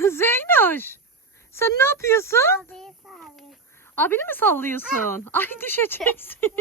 Zeynoş. Sen ne yapıyorsun? Abiyi sağlıyorum. Abini mi sallıyorsun? Ay düşeceksin.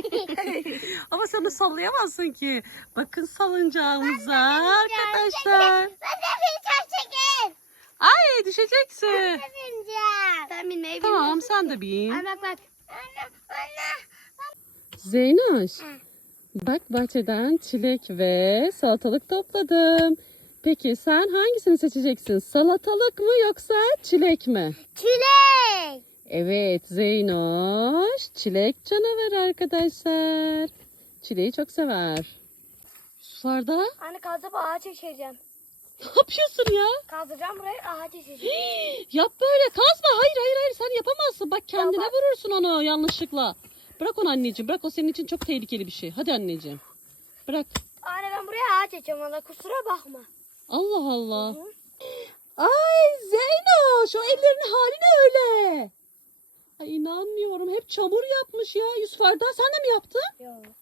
Ama sen de sallayamazsın ki. Bakın salıncağımıza arkadaşlar. Ben de bineceğim çekin. Ay düşeceksin. Ben de bineceğim. Ben bilmeyi Tamam sen de bin. Bak bak. Anne. Zeynoş. Bak bahçeden çilek ve salatalık topladım. Peki sen hangisini seçeceksin? Salatalık mı yoksa çilek mi? Çilek. Evet Zeynoş çilek canavar arkadaşlar. Çileği çok sever. Sularda Anne kaldırıp ağaç çekeceğim. ne yapıyorsun ya? Kaldıracağım buraya ağaç çekeceğim. Yap böyle kazma. Hayır sen yapamazsın. Bak kendine vurursun onu yanlışlıkla. Bırak onu anneciğim. Bırak o senin için çok tehlikeli bir şey. Hadi anneciğim. Bırak. Anne ben buraya ağaç çekeceğim. Valla kusura bakma. Allah Allah. Ay Zeynoş o ellerinin hali ne öyle? Ay inanmıyorum. Hep çamur yapmış ya. Yusuf Arda sen de mi yaptın? Yok.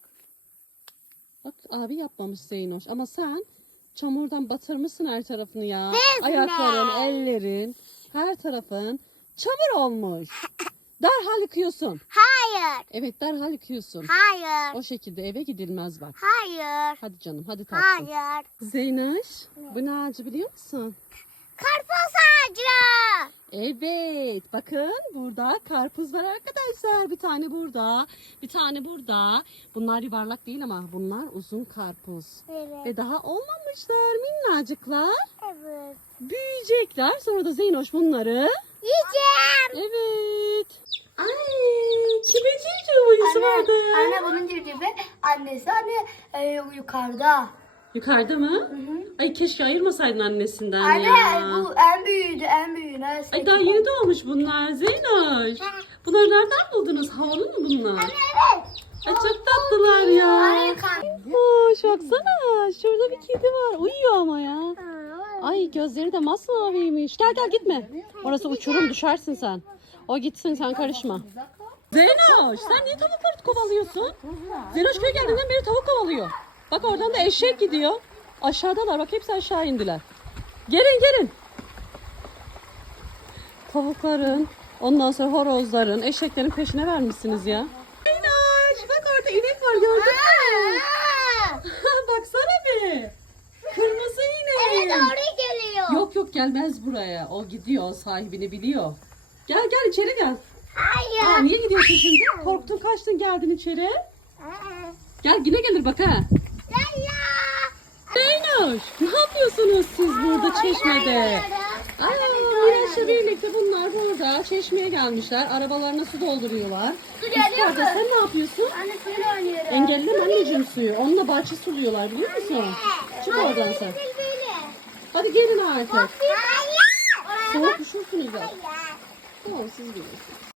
Bak abi yapmamış Zeynoş. Ama sen çamurdan batırmışsın her tarafını ya. Biz Ayakların, mi? ellerin, her tarafın çamur olmuş. Derhal yıkıyorsun. Hayır. Evet derhal yıkıyorsun. Hayır. O şekilde eve gidilmez bak. Hayır. Hadi canım hadi tatlım. Hayır. Zeynoş bu ne ağacı biliyor musun? Karpuz ağacı. Evet bakın burada karpuz var arkadaşlar. Bir tane burada, bir tane burada. Bunlar yuvarlak değil ama bunlar uzun karpuz. Evet. Ve daha olmamışlar minnacıklar. Evet. Büyüyecekler. Sonra da Zeynoş bunları. Yiyeceğim. Evet. Ay kime civciv uyusu vardı? Anne bunun civcivi annesi yukarıda. Yukarıda mı? Ay keşke ayırmasaydın annesinden Anne ya. bu en büyüğüydü en büyüğü. Neresi? Ay daha yeni doğmuş bunlar Zeynoş. Bunları nereden buldunuz? Havalı mı bunlar? Evet. Ay çok tatlılar ya. Anne yukarıda. Hoş baksana. Şurada bir kedi var. Uyuyor ama ya. Ay gözleri de masmaviymiş. Gel gitme. Orası uçurum düşersin sen. O gitsin sen karışma. Zeynoş sen niye tavukları kovalıyorsun? Zeynoş köy geldiğinden beri tavuk kovalıyor. Bak oradan da eşek gidiyor. Aşağıdalar bak hepsi aşağı indiler. Gelin. Tavukların ondan sonra horozların eşeklerin peşine vermişsiniz ya. Zeynoş bak orada inek var gördün mü? Baksana bir. Kırmızı inek. Evet oraya geliyor. Yok gelmez buraya. O gidiyor sahibini biliyor. Gel içeri gel. Hayır. Aa, niye gidiyorsun şimdi? Korktun kaçtın geldin içeri. Gel yine gelir bak ha. Zeynoş ne yapıyorsunuz siz burada çeşmede? Miraç'la birlikte bunlar burada çeşmeye gelmişler. Arabalarına su dolduruyorlar. Yusuf sen ne yapıyorsun? Anne suyla oynuyorum. Engelleme anneciğim suyu. Onunla bahçe suluyorlar biliyor musun? Çık oradan sen. Hadi gelin artık. Hayır. Soğuk üşürsünüz bak. Tamam siz bilirsiniz.